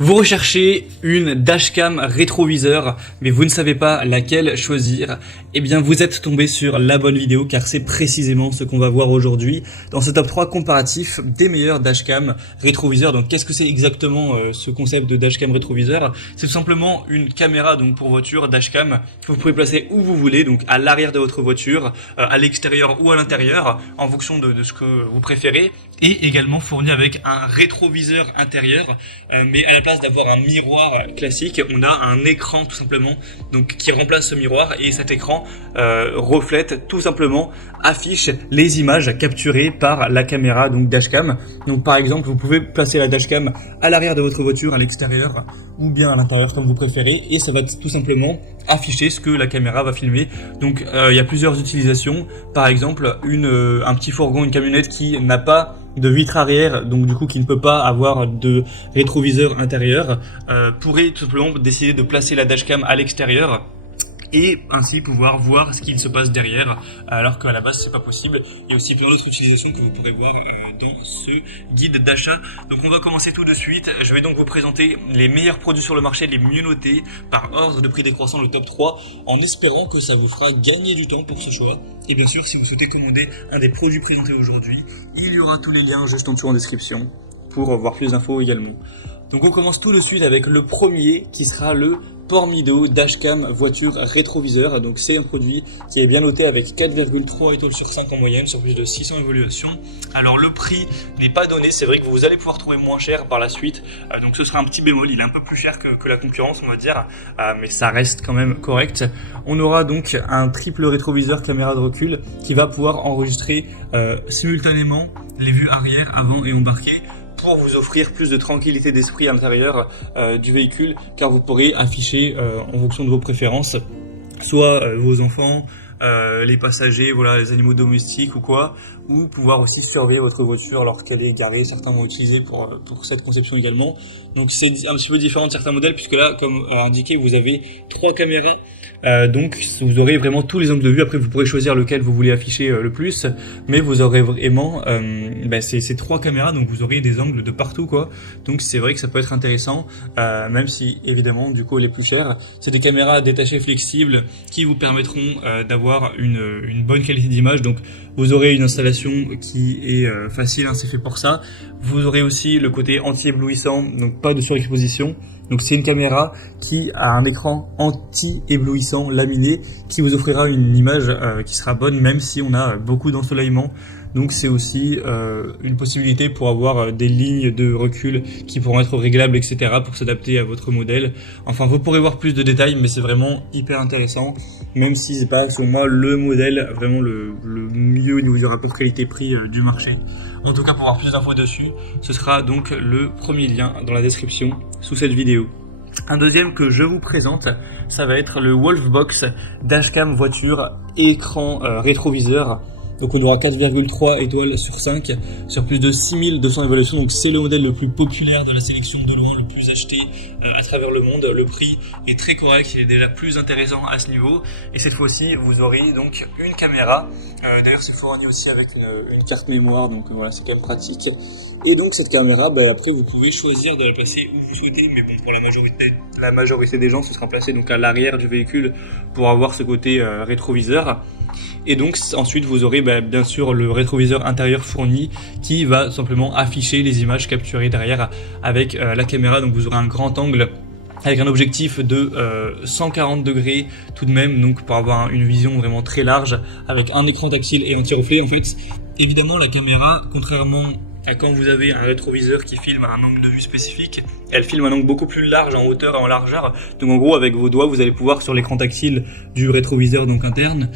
Vous recherchez une dashcam rétroviseur, mais vous ne savez pas laquelle choisir. Eh bien, vous êtes tombé sur la bonne vidéo car c'est précisément ce qu'on va voir aujourd'hui dans ce top 3 comparatif des meilleurs dashcam rétroviseurs. Donc, qu'est-ce que c'est exactement ce concept de dashcam rétroviseur? C'est tout simplement une caméra donc pour voiture dashcam que vous pouvez placer où vous voulez, donc à l'arrière de votre voiture, à l'extérieur ou à l'intérieur, en fonction de ce que vous préférez, et également fourni avec un rétroviseur intérieur, mais à la place d'avoir un miroir classique, on a un écran tout simplement donc qui remplace ce miroir, et cet écran reflète tout simplement, affiche les images capturées par la caméra donc dashcam. Donc par exemple, vous pouvez placer la dashcam à l'arrière de votre voiture, à l'extérieur ou bien à l'intérieur comme vous préférez, et ça va tout simplement afficher ce que la caméra va filmer. Donc il y a plusieurs utilisations. Par exemple, un petit fourgon, une camionnette qui n'a pas de vitre arrière, donc du coup qui ne peut pas avoir de rétroviseur intérieur, pourrait tout simplement décider de placer la dashcam à l'extérieur et ainsi pouvoir voir ce qu'il se passe derrière, alors qu'à la base c'est pas possible. Il y a aussi plein d'autres utilisations que vous pourrez voir dans ce guide d'achat. Donc on va commencer tout de suite. Je vais donc vous présenter les meilleurs produits sur le marché, les mieux notés par ordre de prix décroissant, le top 3, en espérant que ça vous fera gagner du temps pour ce choix. Et bien sûr, si vous souhaitez commander un des produits présentés aujourd'hui, il y aura tous les liens juste en dessous en description pour voir plus d'infos également. Donc on commence tout de suite avec le premier qui sera le Pormido dashcam voiture rétroviseur. Donc c'est un produit qui est bien noté avec 4,3 étoiles sur 5 en moyenne sur plus de 600 évaluations. Alors le prix n'est pas donné, c'est vrai que vous allez pouvoir trouver moins cher par la suite, donc ce sera un petit bémol, il est un peu plus cher que la concurrence on va dire, mais ça reste quand même correct. On aura donc un triple rétroviseur caméra de recul qui va pouvoir enregistrer simultanément les vues arrière, avant et embarqué, pour vous offrir plus de tranquillité d'esprit à l'intérieur du véhicule, car vous pourrez afficher en fonction de vos préférences, soit vos enfants, les passagers, voilà, les animaux domestiques ou quoi, ou pouvoir aussi surveiller votre voiture lorsqu'elle est garée. Certains vont utiliser pour cette conception également. Donc c'est un petit peu différent de certains modèles, puisque là, comme indiqué, vous avez 3 caméras. Donc vous aurez vraiment tous les angles de vue. Après vous pourrez choisir lequel vous voulez afficher le plus, mais vous aurez vraiment ces 3 caméras, donc vous aurez des angles de partout quoi. Donc c'est vrai que ça peut être intéressant, même si évidemment du coup les plus chers. C'est des caméras détachées flexibles qui vous permettront d'avoir une bonne qualité d'image. Donc vous aurez une installation qui est facile, c'est fait pour ça. Vous aurez aussi le côté anti-éblouissant, donc pas de surexposition. Donc c'est une caméra qui a un écran anti-éblouissant laminé qui vous offrira une image qui sera bonne même si on a beaucoup d'ensoleillement. Donc c'est aussi une possibilité pour avoir des lignes de recul qui pourront être réglables, etc. pour s'adapter à votre modèle. Enfin, vous pourrez voir plus de détails, mais c'est vraiment hyper intéressant, même si c'est pas selon moi le modèle vraiment le mieux au niveau du rapport qualité-prix du marché. En tout cas, pour avoir plus d'infos dessus, ce sera donc le premier lien dans la description sous cette vidéo. Un deuxième que je vous présente, ça va être le Wolfbox dashcam voiture écran rétroviseur. Donc on aura 4,3 étoiles sur 5 sur plus de 6200 évaluations. Donc c'est le modèle le plus populaire de la sélection, de loin le plus acheté à travers le monde. Le prix est très correct, il est déjà plus intéressant à ce niveau. Et cette fois-ci vous aurez donc une caméra. D'ailleurs c'est fourni aussi avec une carte mémoire, donc voilà, c'est quand même pratique. Et donc cette caméra, après vous pouvez choisir de la placer où vous souhaitez, mais bon, pour la majorité des gens ce sera placé donc à l'arrière du véhicule pour avoir ce côté rétroviseur. Et donc ensuite vous aurez bien sûr le rétroviseur intérieur fourni qui va simplement afficher les images capturées derrière avec la caméra. Donc vous aurez un grand angle avec un objectif de 140 degrés tout de même, donc pour avoir une vision vraiment très large avec un écran tactile et anti-reflet. En fait, évidemment la caméra, contrairement à quand vous avez un rétroviseur qui filme à un angle de vue spécifique, elle filme un angle beaucoup plus large en hauteur et en largeur. Donc en gros avec vos doigts vous allez pouvoir sur l'écran tactile du rétroviseur donc interne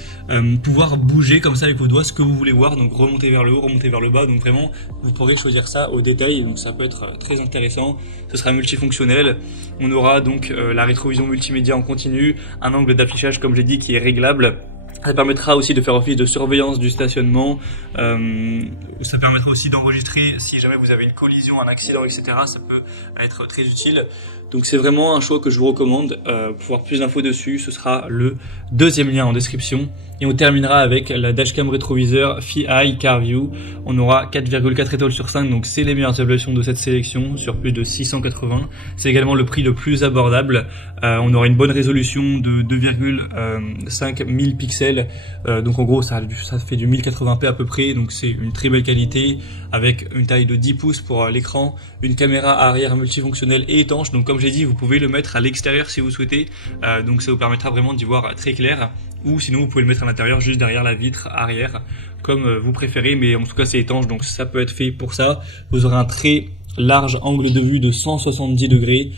pouvoir bouger comme ça avec vos doigts ce que vous voulez voir, donc remonter vers le haut, remonter vers le bas. Donc vraiment vous pourrez choisir ça au détail, donc ça peut être très intéressant. Ce sera multifonctionnel. On aura donc la rétrovision multimédia en continu, un angle d'affichage comme j'ai dit qui est réglable. Ça permettra aussi de faire office de surveillance du stationnement, ça permettra aussi d'enregistrer si jamais vous avez une collision, un accident, etc. Ça peut être très utile. Donc c'est vraiment un choix que je vous recommande. Pour avoir plus d'infos dessus, ce sera le deuxième lien en description. Et on terminera avec la dashcam rétroviseur FiEye CarView. On aura 4,4 étoiles sur 5, donc c'est les meilleures évaluations de cette sélection sur plus de 680. C'est également le prix le plus abordable. On aura une bonne résolution de 2,5 1000 pixels. Donc en gros ça fait du 1080p à peu près, donc c'est une très belle qualité avec une taille de 10 pouces pour l'écran, une caméra arrière multifonctionnelle et étanche. Donc comme j'ai dit, vous pouvez le mettre à l'extérieur si vous souhaitez. Donc ça vous permettra vraiment d'y voir très clair. Ou sinon vous pouvez le mettre à l'intérieur juste derrière la vitre arrière comme vous préférez, mais en tout cas c'est étanche donc ça peut être fait pour ça. Vous aurez un très large angle de vue de 170 degrés,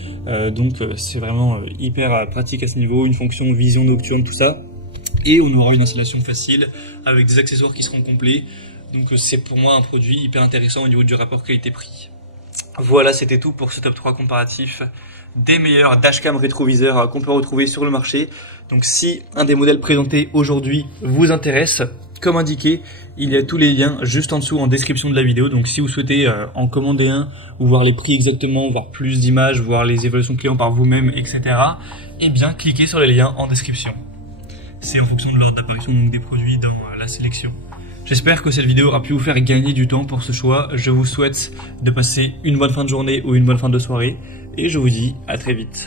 donc c'est vraiment hyper pratique à ce niveau, une fonction vision nocturne, tout ça. Et on aura une installation facile avec des accessoires qui seront complets, donc c'est pour moi un produit hyper intéressant au niveau du rapport qualité-prix. Voilà, c'était tout pour ce top 3 comparatif des meilleurs dashcam rétroviseurs qu'on peut retrouver sur le marché. Donc si un des modèles présentés aujourd'hui vous intéresse, comme indiqué, il y a tous les liens juste en dessous en description de la vidéo. Donc si vous souhaitez en commander un, ou voir les prix exactement, voir plus d'images, voir les évaluations clients par vous-même, etc., eh bien cliquez sur les liens en description. C'est en fonction de l'ordre d'apparition des produits dans la sélection. J'espère que cette vidéo aura pu vous faire gagner du temps pour ce choix. Je vous souhaite de passer une bonne fin de journée ou une bonne fin de soirée. Et je vous dis à très vite.